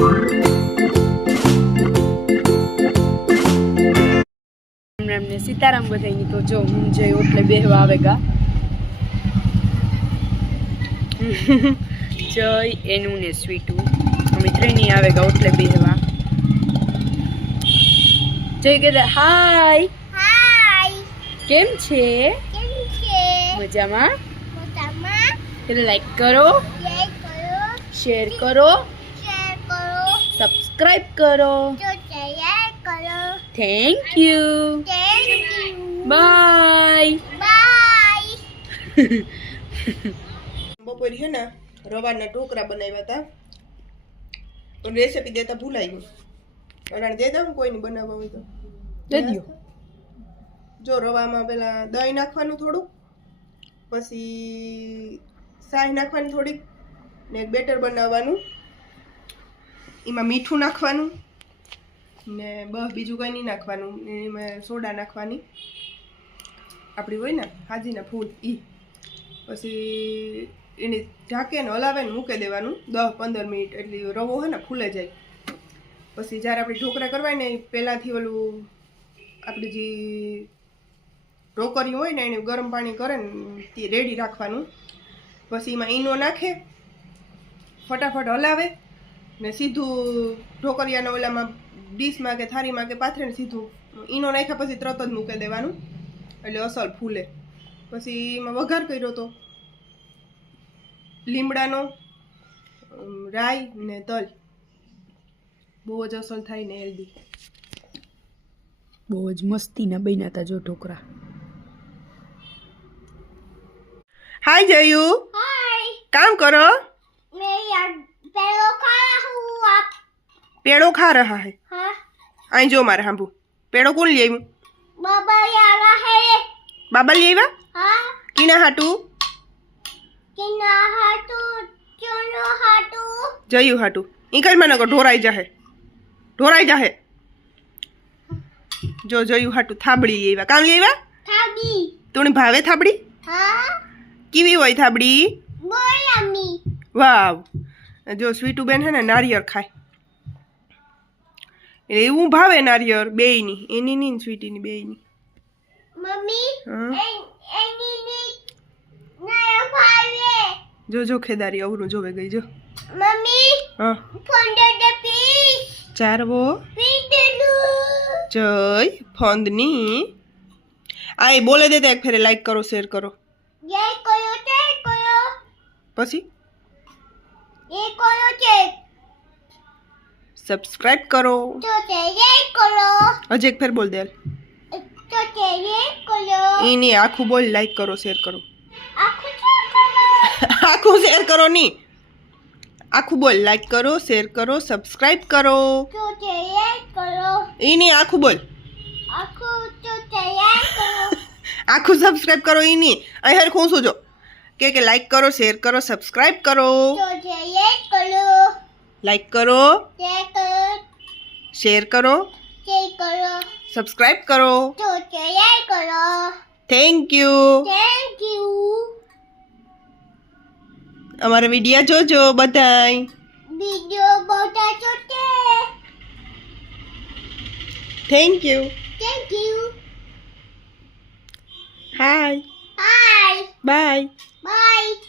રામ રામ ને સીતારામ બધાની તો જો હું જઈ ઓટલે બેહવા આવે ગા. જય એનું ને સ્વીટું. અમે ત્રણેય આવે ગા ઓટલે બેહવા. જય કહેતા હાય. હાય. કેમ છે? કેમ છે? મજામાં? મોટામાં એટલે લાઈક કરો લાઈક કરો. શેર કરો. સબસ્ક્રાઇબ કરો. કરો. Thank you thank you bye bye બપોર છે ને રવાના ઢોકળા બનાવ્યા હતા. પણ રેસીપી દેતા ભૂલાઈ ગયું અડાણ દે દઉં કોઈને બનાવવા હોય તો. દે દો જો રવામાં પેલા દહીં નાખવાનું થોડું પછી સાય નાખવાની થોડીક ને એક બેટર બનાવવાનું. એમાં મીઠું નાખવાનું ને બસ બીજું કંઈ નહીં નાખવાનું. એમાં સોડા નાખવાની. આપણી હોય ને, હાજીના ફૂલ, ઈ. પછી એને ઢાંકે ને હલાવે ને મૂકી દેવાનું. દસ પંદર મિનિટ એટલે રવો હોય ને, ફૂલે જાય. પછી જ્યારે આપણે ઢોકળા કરવાય ને એ પહેલાંથી ઓલું આપણી જે ઢોકરી હોય ને, એને ગરમ પાણી કરે ને તે રેડી રાખવાનું. પછી એમાં ઈનો નાખે, ફટાફટ હલાવે. ને સીધું ઢોકરિયાના ઓલામાં ડીશમાં કે થાળીમાં કે પાથરીને સીધું ઈનો નાખ્યા પછી તરત જ મૂકી દેવાનું. એટલે અસલ ફૂલે. પછી એમાં વઘાર કર્યો તો લીમડાનો રાઈ ને તલ. બહુ જ અસલ થાય ને હેલ્ધી બહુ જ મસ્તીના બન્યા હતા જો ઢોકળા હાય જયુ કામ કરો? मैं પેડો ખા રહા હે हाँ અહીં જો મારે હાંભુ પેડો કોણ લઈ આવ્યું बाबा यार है બાબા લઈ આવ્યા हाँ કીના હાટું किना हाटू चुनो हाटू જયું હાટું ઈ કઈ મને ઢોરાઈ જાહે ઢોરાઈ જાહે જો જયું હાટું થાબડી લઈ આવ્યા કામ લઈ આવ્યા थाबी તું ભાવે થાબડી हाँ કેવી હોય થાબડી बोलामी વાવ જો સ્વીટુ બેન હે ને નારિયેળ ખાય એટલે એવું ભાવે નારિયેળ બેયની એની ની સ્વીટીની બેયની. જો જો ખેદારી અવરું જોવે ગઈ જો. મમ્મી ચારવો જય ફંદની. આ એ બોલે દેતા એક ફેરે લાઈક કરો શેર કરો. પછી? એ છે? સબસ્ક્રાઇબ કરો तो ते ये करो હજી એક ફેર બોલ દે तो ते ये करो એની આખું બોલ લાઈક કરો શેર કરો आखो क्या करो આખું શેર કરો ની આખું બોલ લાઈક કરો શેર કરો સબસ્ક્રાઇબ કરો तो ते ये करो એની આખું બોલ आखो तो ते ये करो આખું સબસ્ક્રાઇબ કરો એની અહીં હરખું શું જો કે કે લાઈક કરો શેર કરો સબસ્ક્રાઇબ કરો तो ते ये करो લાઈક કરો ते करो શેર કરો ते करो સબસ્ક્રાઇબ કરો तो ते ये करो થેન્ક યુ थैंक यू અમારા વિડીયો જોજો બધાય वीडियो बहुत छोटे thank you thank you hi hi bye bye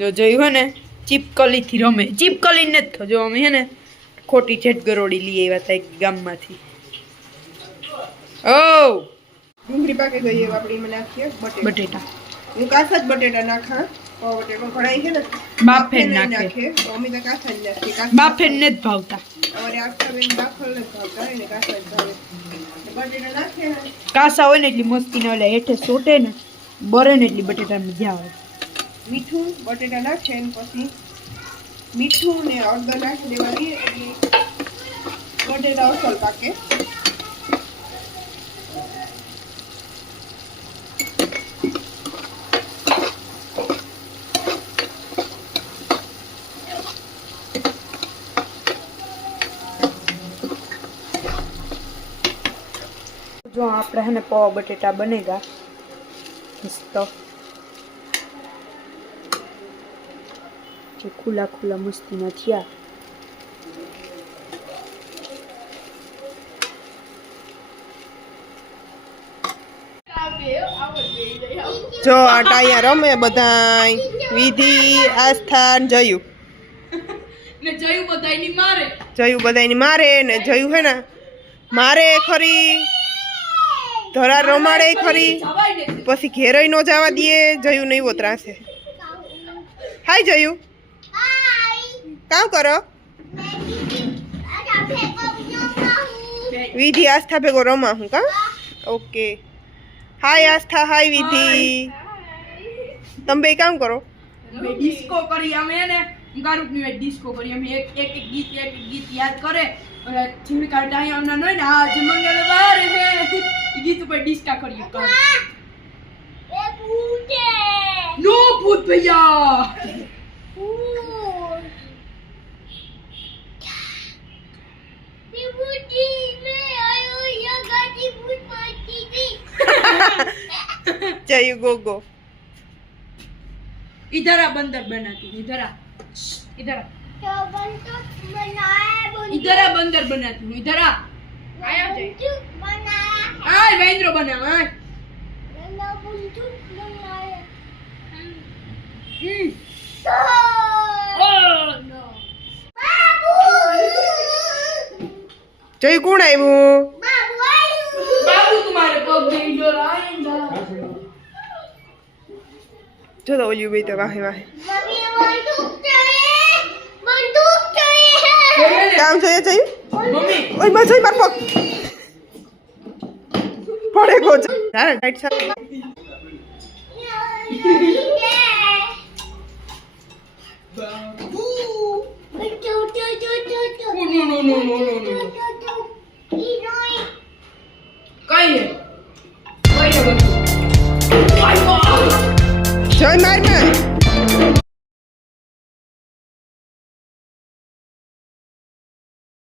જો જોયું હે ને? ચીપકલીથી રમે. ચીપકલી ને જ જો અમે હે ને? ખોટી છેટ ગરોડી લઈ આવ્યા હતા એક ગામમાંથી. ઓ ડુંગળી પાકી ગઈ એવા આપણે એમાં નાખીએ બટેટા. હું કાસા જ બટેટા નાખા. બટેટો છે ને? બાફે નાખે. તો અમે તો કાચા જ નાખીએ. બાફે ને જ ભાવતા. અમારે આખા બેન બાફલ નથી ભાવતા એને કાચા જ ભાવે. બટેટા નાખીએ કાસા હોય ને એટલી મસ્તી ના ઓલા હેઠે સોટે ને બરે ને એટલી બટેટા મજા આવે મીઠું બટેટા નાખે ને પછી મીઠું ને હળદર નાખી દેવાની એટલે બટેટા અસલ પાકે જો આપણે હે ને પૌવા બટેટા બનેગા મસ્ત જે ખુલ્લા ખુલ્લા મસ્તીના થયા જો આ ટાયા રમે બધાય વિધિ આસ્થા ને જયું ને જયું બધાયની મારે જયું બધાયની મારે ને જયું હે ને મારે ખરી ધરા રમાડે ખરી જવાય ને પછી ઘેરય નો જવા દે જયું નહીં વતરાશે હાય જયું કામ કરો વિધિ આસ્થા ભેગો રમા હું કા ઓકે હાય આસ્થા હાય વિધિ તમે બે કામ કરો અમે ડિસ્કો કરી અમે હે ને ગારુકની વેટ ડિસ્કો કરી અમે એક એક એક ગીત એક એક ગીત યાદ કરે અને છીણકા ડાયા ના ને આજ મંગળવાર હે ઈ ગીત ઉપર ડિસ્કા કરીએ નો ભૂત ભૈયા જયું ગોગો इधर आ बंदर बनाती हूँ इधर आ इधर आ इधर आ बंदर बनाती हूँ इधर आ आय महेंद्र बना आय हम्म જયું કોણ આવ્યું बाबू तुम्हारे पग में इधर आएगा જો તો ઓલી ઉભી તો વાહે વાહે કામ જોઈએ જઈ ઓય માં જઈ મારફક પડે ગો તારે ડાઈટ સા No, no, no, no, no, no.